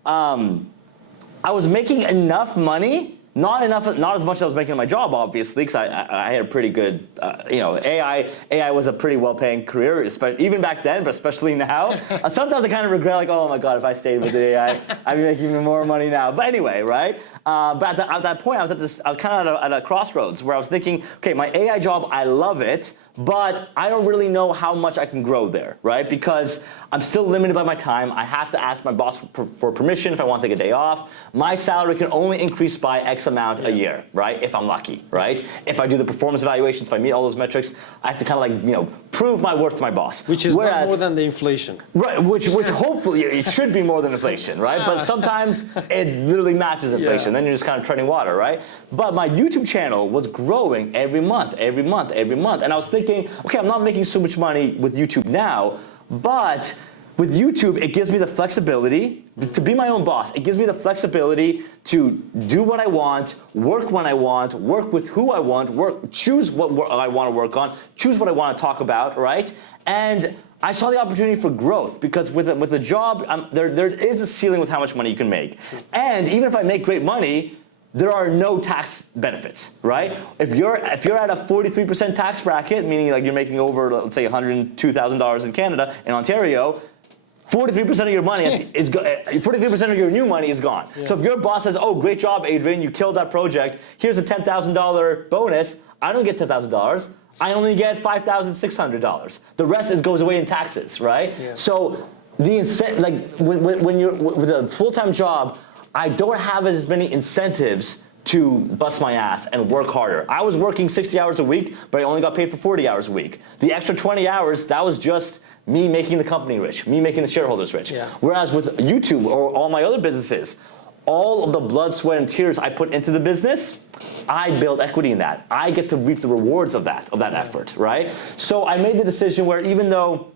I was making enough money, not as much as I was making in my job, obviously, because I had a pretty good, AI was a pretty well-paying career, even back then, but especially now. Sometimes I kind of regret, oh my God, if I stayed with the AI, I'd be making even more money now. But anyway, right? But at that point, I was kind of at a crossroads where I was thinking, okay, my AI job, I love it, but I don't really know how much I can grow there, right? Because I'm still limited by my time. I have to ask my boss for permission if I want to take a day off. My salary can only increase by X amount a year, right? If I'm lucky, right? If I do the performance evaluations, if I meet all those metrics, I have to kind of prove my worth to my boss. Which is not more than the inflation. Right, which hopefully it should be more than inflation, right? But sometimes it literally matches inflation. Then you're just kind of treading water, right? But my YouTube channel was growing every month. And I was thinking, okay, I'm not making so much money with YouTube now, but with YouTube, it gives me the flexibility to be my own boss. It gives me the flexibility to do what I want, work when I want, work with who I want, choose what I want to work on, choose what I want to talk about, right? And I saw the opportunity for growth because with a job, there is a ceiling with how much money you can make. And even if I make great money, there are no tax benefits, right? If you're at a 43% tax bracket, meaning you're making over, let's say, $102,000 in Canada, in Ontario, 43% of your money 43% of your new money is gone. Yeah. So if your boss says, "Oh, great job, Adrian, you killed that project. Here's a $10,000 bonus," I don't get $10,000. I only get $5,600. The rest goes away in taxes, right? Yeah. So when you're with a full-time job, I don't have as many incentives to bust my ass and work harder. I was working 60 hours a week, but I only got paid for 40 hours a week. The extra 20 hours, that was just me making the company rich, me making the shareholders rich. Yeah. Whereas with YouTube or all my other businesses, all of the blood, sweat, and tears I put into the business, I build equity in that. I get to reap the rewards of that effort, right? So I made the decision where even though,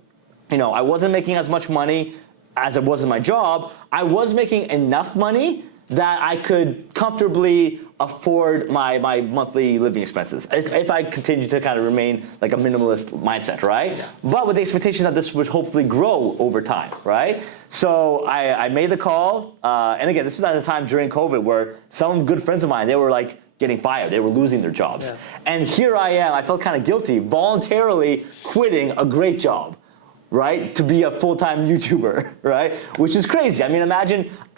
I wasn't making as much money as it was in my job, I was making enough money that I could comfortably afford my monthly living expenses if I continue to kind of remain like a minimalist mindset, right? Yeah. But with the expectation that this would hopefully grow over time, right? So I made the call, and again, this was at a time during COVID where some good friends of mine, they were like getting fired, they were losing their jobs. Yeah. And here I am, I felt kind of guilty, voluntarily quitting a great job, right? To be a full-time YouTuber, right? Which is crazy. I mean,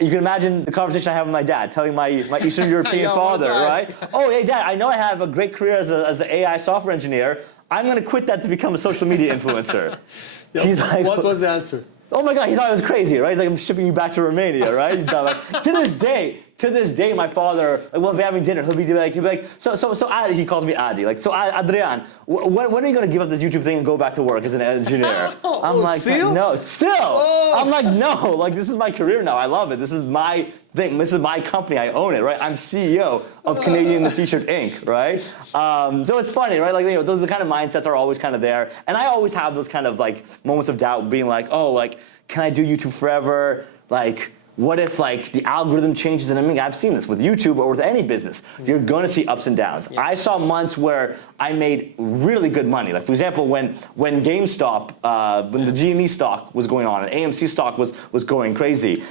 you can imagine the conversation I have with my dad, telling my Eastern European father, right? Oh, hey dad, I know I have a great career as an AI software engineer. I'm gonna quit that to become a social media influencer. He's like, what was the answer? oh my God, he thought it was crazy, right? He's like, I'm shipping you back to Romania, right? To this day, my father, like, we'll be having dinner. He'll be like, so he calls me Adi. Like, so Adrian, when are you gonna give up this YouTube thing and go back to work as an engineer? I'm like, still? no, still. Oh. I'm like, no, like this is my career now. I love it. This is my thing. This is my company. I own it, right? I'm CEO of Canadian the T-shirt Inc., right? So it's funny, right? Like, you know, those are the kind of mindsets are always kind of there, and I always have those kind of like moments of doubt, being like, oh, like, can I do YouTube forever? Like, what if like the algorithm changes? And I mean, I've seen this with YouTube or with any business. You're gonna see ups and downs. Yeah. I saw months where I made really good money. Like for example, when GameStop, when the GME stock was going on and AMC stock was going crazy,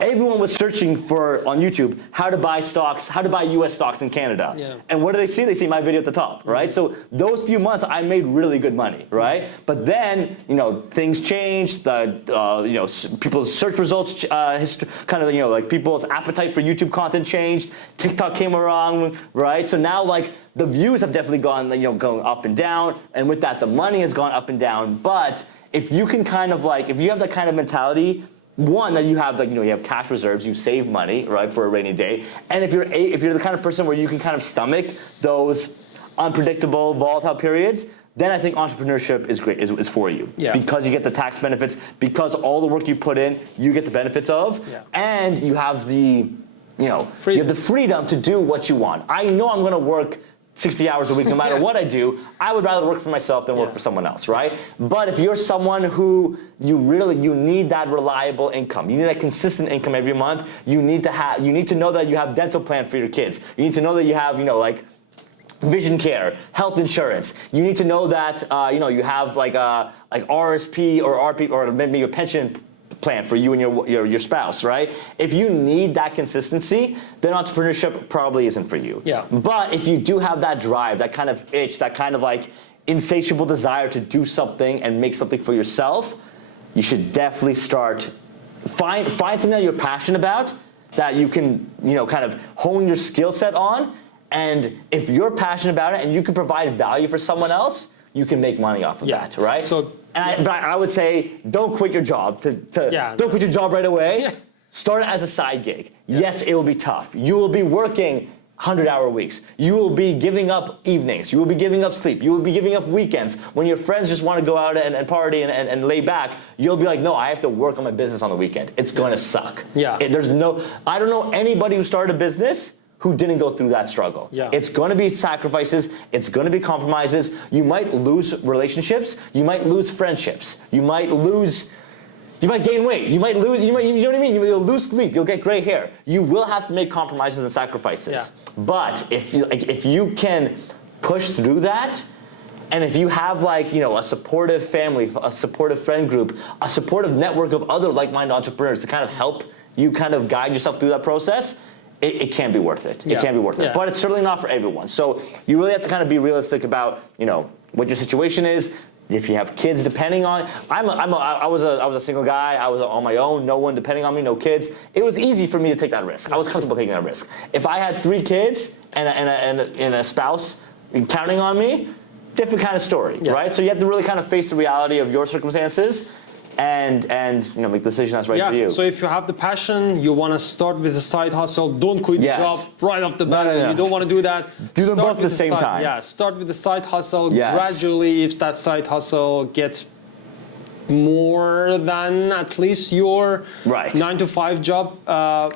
everyone was searching for, on YouTube, how to buy stocks, how to buy US stocks in Canada. Yeah. And what do they see? They see my video at the top, right? So those few months, I made really good money, right? But then, you know, things changed. You know, people's search results, kind of, you know, like people's appetite for YouTube content changed. TikTok came around, right? So now, like, the views have definitely gone, you know, going up and down. And with that, the money has gone up and down. But if you can kind of like, if you have that kind of mentality, one, that you have, like, you know, you have cash reserves, you save money, right, for a rainy day. And if you're the kind of person where you can kind of stomach those unpredictable, volatile periods, then I think entrepreneurship is great, is for you. Yeah. Because you get the tax benefits, because all the work you put in, you get the benefits of, and you have the, you know, you have the freedom to do what you want. I know I'm gonna work 60 hours a week, no matter what I do. I would rather work for myself than work for someone else, right? But if you're someone who you need that reliable income, you need that consistent income every month, you need to know that you have dental plan for your kids. You need to know that you have, you know, like vision care, health insurance. You need to know that, you know, you have like RSP or RP or maybe a pension plan for you and your spouse, right? If you need that consistency, then entrepreneurship probably isn't for you. Yeah. But if you do have that drive, that kind of itch, that kind of like insatiable desire to do something and make something for yourself, you should definitely find something that you're passionate about, that you can, you know, kind of hone your skill set on. And if you're passionate about it and you can provide value for someone else, you can make money off of that, right? So, but I would say, don't quit your job. Don't quit your job right away. Yeah. Start it as a side gig. Yeah. Yes, it will be tough. You will be working 100-hour weeks. You will be giving up evenings. You will be giving up sleep. You will be giving up weekends. When your friends just want to go out and party and lay back, you'll be like, no, I have to work on my business on the weekend. It's going to suck. Yeah. I don't know anybody who started a business who didn't go through that struggle. Yeah. It's going to be sacrifices. It's going to be compromises. You might lose relationships. You might lose friendships. You might gain weight. You know what I mean? You'll lose sleep. You'll get gray hair. You will have to make compromises and sacrifices. Yeah. But if you can push through that, and if you have, like, you know, a supportive family, a supportive friend group, a supportive network of other like-minded entrepreneurs to kind of help you kind of guide yourself through that process, it can be worth it. It can be worth it. But it's certainly not for everyone. So you really have to kind of be realistic about, you know, what your situation is. If you have kids depending on, I was a single guy. I was on my own, no one depending on me, no kids. It was easy for me to take that risk. I was comfortable taking that risk. If I had 3 kids and a spouse counting on me, different kind of story, right? So you have to really kind of face the reality of your circumstances and you know, make the decision that's right for you. So if you have the passion, you want to start with a side hustle. Don't quit the job right off the bat. No. You don't want to do that. Do them both at the same time. Yeah, start with the side hustle. Gradually, if that side hustle gets more than at least your Right. 9 to 5 job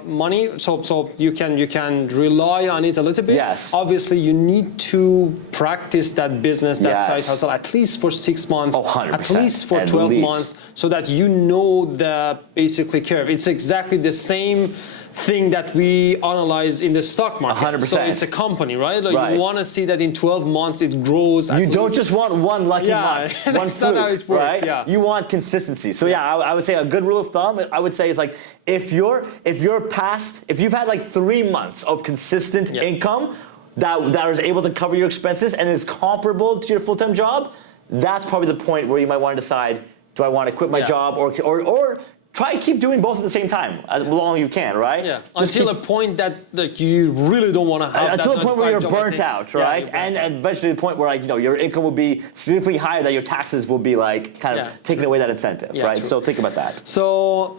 money. So you can rely on it a little bit. Yes. Obviously, you need to practice that business, that Yes. side hustle, at least for 6 months, Oh, 100%. at least for At 12 least. months, so that you know the basically curve. It's exactly the same thing that we analyze in the stock market. 100%. So it's a company, right? Like Right. you want to see that in 12 months it grows. You don't just want one lucky month, one that's not how fluke, it works, right? yeah. You want consistency. So yeah, I would say a good rule of thumb, I would say is like, if you've had like 3 months of consistent income that is able to cover your expenses and is comparable to your full-time job, that's probably the point where you might want to decide, do I want to quit my job or try keep doing both at the same time as long as you can, right? Yeah. Just Until a point that like you really don't want to have until that the point where 9 to 5 you're job, I burnt think. out, Yeah, right? you're burnt out. And eventually the point where like your income will be significantly higher, that your taxes will be like kind of taking away that incentive, right? True. So think about that. So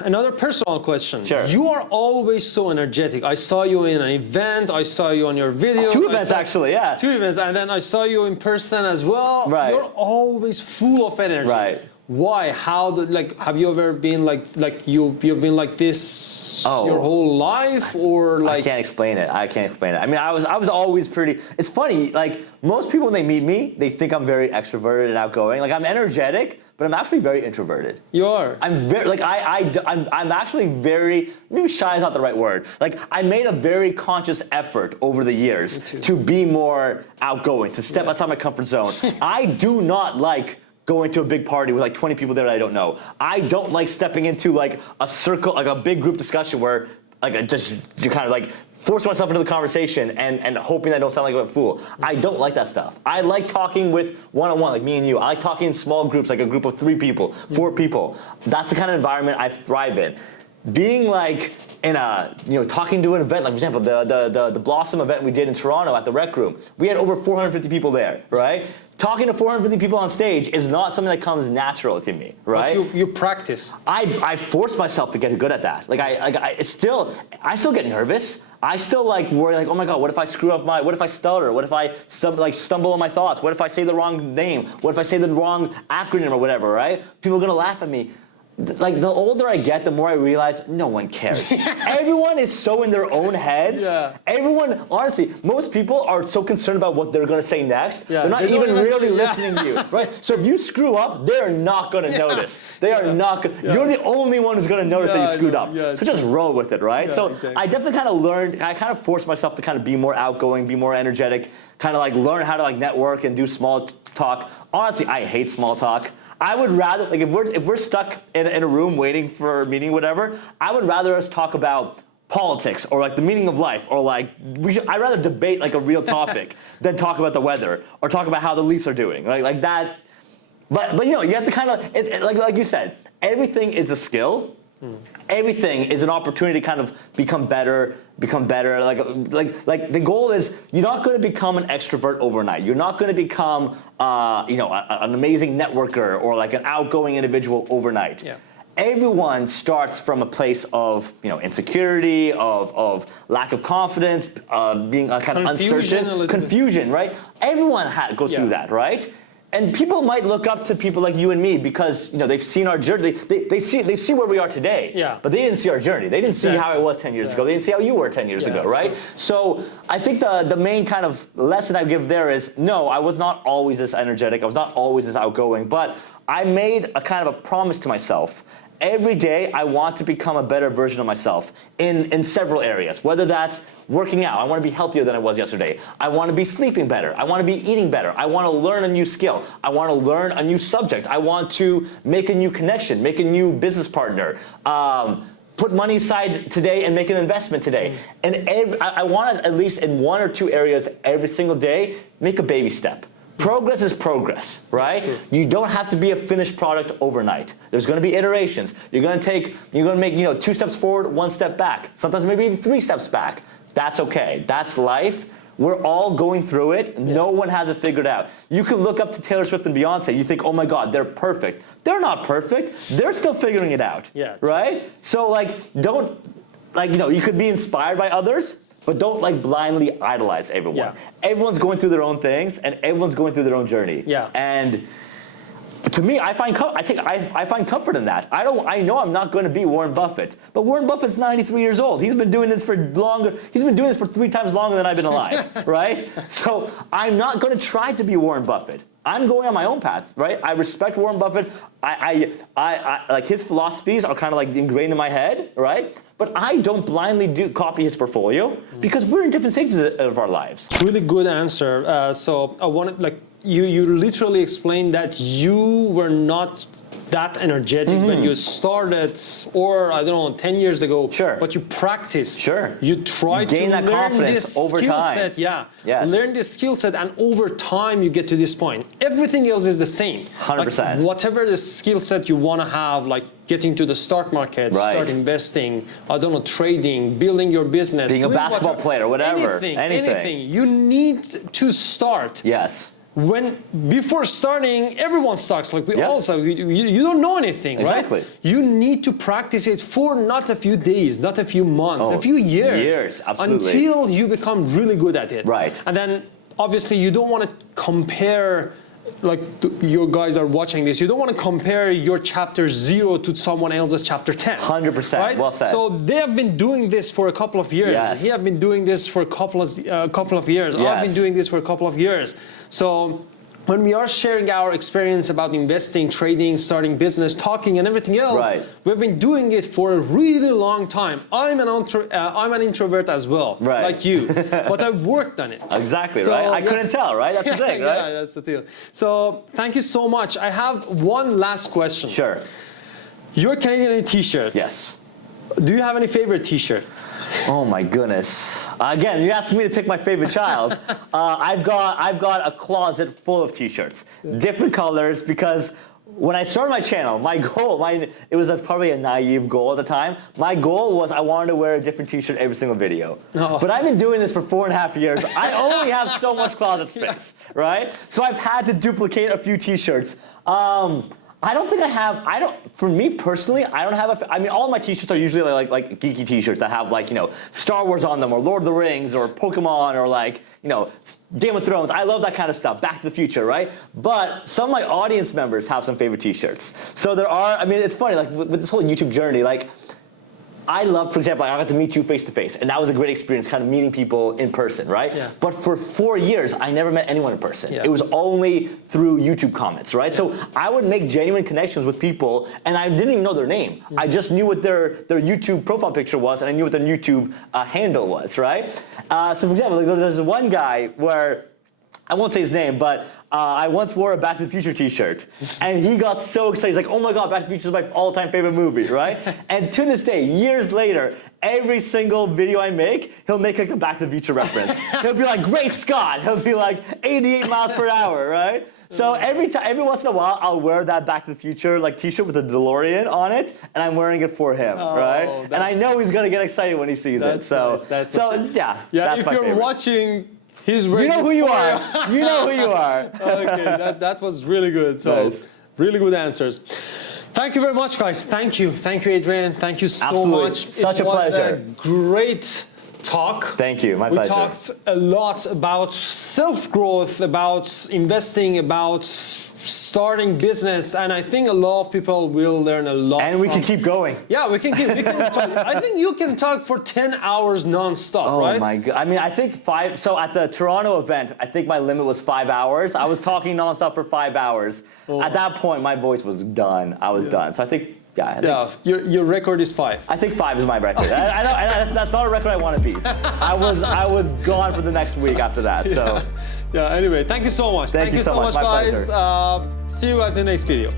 another personal question. Sure. You are always so energetic. I saw you in an event. I saw you on your videos. 2 events actually, yeah. 2 events, and then I saw you in person as well. Right. You're always full of energy. Right. Why? How? Have you ever been like you've been like this your whole life, or like? I can't explain it. I mean, I was always pretty. It's funny. Like most people when they meet me, they think I'm very extroverted and outgoing. Like I'm energetic, but I'm actually very introverted. You are. I'm very like I'm actually very, maybe shy is not the right word. Like I made a very conscious effort over the years to be more outgoing, to step outside my comfort zone. I do not like going to a big party with like 20 people there that I don't know. I don't like stepping into like a circle, like a big group discussion where like I just you kind of like force myself into the conversation and hoping that I don't sound like a fool. I don't like that stuff. I like talking with one-on-one, like me and you. I like talking in small groups, like a group of 3 people, 4 people. That's the kind of environment I thrive in. Being like in a, talking to an event, like for example, the Blossom event we did in Toronto at the Rec Room, we had over 450 people there, right? Talking to 450 people on stage is not something that comes natural to me, right? But you practice. I force myself to get good at that. I still get nervous. I still like worry, like, oh my God, what if I screw up what if I stutter? What if I stumble on my thoughts? What if I say the wrong name? What if I say the wrong acronym or whatever, right? People are gonna laugh at me. Like the older I get, the more I realize no one cares. Everyone is so in their own heads. Yeah. Everyone, honestly, most people are so concerned about what they're gonna say next. Yeah. They're not even really listening to you, right? So if you screw up, they're not gonna notice. They are not. You're the only one who's gonna notice that you screwed up. Yeah, so just roll with it, right? So exactly. I definitely kind of learned. I kind of forced myself to kind of be more outgoing, be more energetic, kind of like learn how to like network and do small talk. Honestly, I hate small talk. I would rather, like, if we're stuck in a room waiting for a meeting, whatever, I would rather us talk about politics or like the meaning of life or like I'd rather debate like a real topic than talk about the weather or talk about how the Leafs are doing, like that. But you have to kind of like you said, everything is a skill. Everything is an opportunity to kind of become better. Like the goal is you're not going to become an extrovert overnight. You're not going to become an amazing networker or like an outgoing individual overnight. Yeah. Everyone starts from a place of insecurity, of lack of confidence, being kind of uncertain, confusion, right? Everyone goes through that, right? And people might look up to people like you and me because they've seen our journey. They see where we are today. Yeah. But they didn't see our journey. They didn't see how it was 10 years ago. They didn't see how you were 10 years ago, right? Sure. So I think the main kind of lesson I give there is no, I was not always this energetic. I was not always this outgoing. But I made a kind of a promise to myself. Every day, I want to become a better version of myself in several areas, whether that's working out. I want to be healthier than I was yesterday. I want to be sleeping better. I want to be eating better. I want to learn a new skill. I want to learn a new subject. I want to make a new connection, make a new business partner, put money aside today and make an investment today. And I want to, at least in 1 or 2 areas every single day, make a baby step. Progress is progress, right? True. You don't have to be a finished product overnight. There's going to be iterations. You're going to make 2 steps forward, 1 step back. Sometimes maybe even 3 steps back. That's okay. That's life. We're all going through it. Yeah. No one has it figured out. You can look up to Taylor Swift and Beyonce. You think, oh my God, they're perfect. They're not perfect. They're still figuring it out. Yeah. Right? So you could be inspired by others. But don't blindly idolize everyone. Yeah. Everyone's going through their own things and everyone's going through their own journey. Yeah. And To me, I find comfort in that. I know I'm not going to be Warren Buffett, but Warren Buffett's 93 years old. He's been doing this for longer. He's been doing this for 3 times longer than I've been alive, right? So I'm not going to try to be Warren Buffett. I'm going on my own path, right? I respect Warren Buffett. I like his philosophies are kind of like ingrained in my head, right? But I don't blindly copy his portfolio because we're in different stages of our lives. Really good answer. So I wanted, like, you literally explained that you were not that energetic when you started, or I don't know, 10 years ago. Sure. But you practiced. Sure. You tried to gain that learn confidence this over skill time. set. Yeah. Yes. Learn this skill set, and over time you get to this point. Everything else is the same. 100%. Like, whatever the skill set you want to have, like getting to the stock market, Right. start investing, I don't know, trading, building your business, Being a doing basketball player, whatever. anything. You need to start. Yes. Before starting, everyone sucks. Like we all suck. You don't know anything, Exactly. right? You need to practice it for not a few days, not a few months, a few years. Years, absolutely. Until you become really good at it. Right. And then obviously you don't want to compare, like your guys are watching this, you don't want to compare your chapter 0 to someone else's chapter 10. 100%, right? well said. So they have been doing this for a couple of years. Yes. He have been doing this for a couple of years. Yes. I've been doing this for a couple of years. So when we are sharing our experience about investing, trading, starting business, talking, and everything else, Right. we've been doing it for a really long time. I'm an introvert as well, Right. like you, but I've worked on it. Exactly, So, right? I yeah. couldn't tell, right? That's the thing, right? Yeah, that's the deal. So thank you so much. I have one last question. Sure. Your Canadian t-shirt. Yes. Do you have any favorite t-shirt? Oh my goodness. Again, you're asking me to pick my favorite child. I've got a closet full of t-shirts, different colors, because when I started my channel, my goal, it was probably a naive goal at the time. My goal was I wanted to wear a different t-shirt every single video. Oh. But I've been doing this for 4.5 years. I only have so much closet space, right? So I've had to duplicate a few t-shirts. I don't think I have, for me personally, I don't have I mean, all of my t-shirts are usually like geeky t-shirts that have like, you know, Star Wars on them, or Lord of the Rings, or Pokemon, or like, you know, Game of Thrones. I love that kind of stuff, Back to the Future, right? But some of my audience members have some favorite t-shirts. So there are, I mean, it's funny, like with this whole YouTube journey, like, I love, for example, I got to meet you face to face, and that was a great experience, kind of meeting people in person, right? Yeah. But for 4 years, I never met anyone in person. Yeah. It was only through YouTube comments, right? So I would make genuine connections with people, and I didn't even know their name. I just knew what their YouTube profile picture was, and I knew what their YouTube handle was, right? So for example, like, there's one guy where, I won't say his name, but I once wore a Back to the Future t-shirt, and he got so excited. He's like, oh my God, Back to the Future is my all-time favorite movie, right? And to this day, years later, every single video I make, he'll make like a Back to the Future reference. He'll be like, Great Scott! He'll be like, 88 miles per hour, right? So every once in a while, I'll wear that Back to the Future like t-shirt with a DeLorean on it, and I'm wearing it for him, right? And I know he's gonna get excited when he sees it. So, nice. yeah, Yeah, that's if my you're favorite. watching, he's wearing You know who you are. You know who you are. Okay, that was really good. So, Nice. really good answers. Thank you very much, guys. Thank you, Adrian. Thank you so Absolutely. much. Such it a was pleasure. A great talk. Thank you. My we pleasure. talked a lot about self-growth, about investing, about starting business, and I think a lot of people will learn a lot. And we from- can keep going. Yeah, we can talk. I think you can talk for 10 hours non-stop, Oh right? my God. I mean, I think 5, so at the Toronto event, I think my limit was 5 hours. I was talking nonstop for 5 hours. At that point, my voice was done. I was done. So I think, Yeah, your record is 5. I think 5 is my record. I know, that's not a record I want to beat. I was gone for the next week after that, so. Yeah, anyway, thank you so much. Thank you so much. guys. My pleasure. See you guys in the next video.